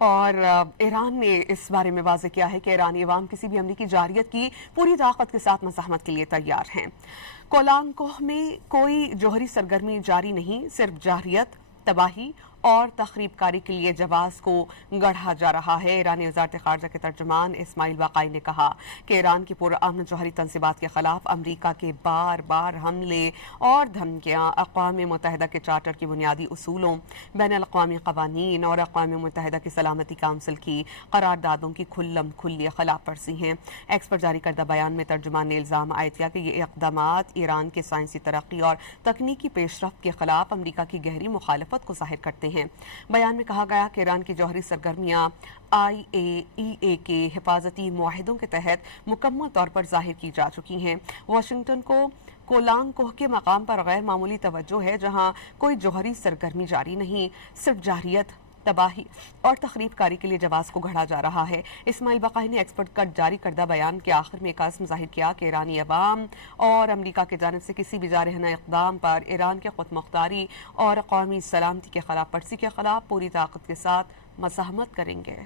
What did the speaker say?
اور ایران نے اس بارے میں واضح کیا ہے کہ ایرانی عوام کسی بھی امریکی جارحیت کی پوری طاقت کے ساتھ مزاحمت کے لیے تیار ہیں۔ گولان کوہ میں کوئی جوہری سرگرمی جاری نہیں، صرف جارحیت، تباہی اور تخریب کاری کے لیے جواز کو گڑھا جا رہا ہے۔ ایرانی وزارت خارجہ کے ترجمان اسماعیل باقائی نے کہا کہ ایران کی پرامن جوہری تنصیبات کے خلاف امریکہ کے بار بار حملے اور دھمکیاں اقوام متحدہ کے چارٹر کی بنیادی اصولوں، بین الاقوامی قوانین اور اقوام متحدہ کی سلامتی کونسل کی قراردادوں کی کھلم کھلی خلاف ورزی ہیں۔ ایکس پر جاری کردہ بیان میں ترجمان نے الزام عائد کیا کہ یہ اقدامات ایران کے سائنسی ترقی اور تکنیکی پیش رفت کے خلاف امریکہ کی گہری مخالفت کو ظاہر کرتے ہیں۔ بیان میں کہا گیا کہ ایران کی جوہری سرگرمیاں IAEA کے حفاظتی معاہدوں کے تحت مکمل طور پر ظاہر کی جا چکی ہیں۔ واشنگٹن کو گولان کوہ کے مقام پر غیر معمولی توجہ ہے، جہاں کوئی جوہری سرگرمی جاری نہیں، صرف جارحیت، تباہی اور تخریب کاری کے لیے جواز کو گھڑا جا رہا ہے۔ اسماعیل باقائی نے ایکسپرٹ کا جاری کردہ بیان کے آخر میں ایک عزم ظاہر کیا کہ ایرانی عوام اور امریکہ کی جانب سے کسی بھی جارحانہ اقدام پر ایران کے خود مختاری اور قومی سلامتی کے خلاف ورزی کے خلاف پوری طاقت کے ساتھ مزاحمت کریں گے۔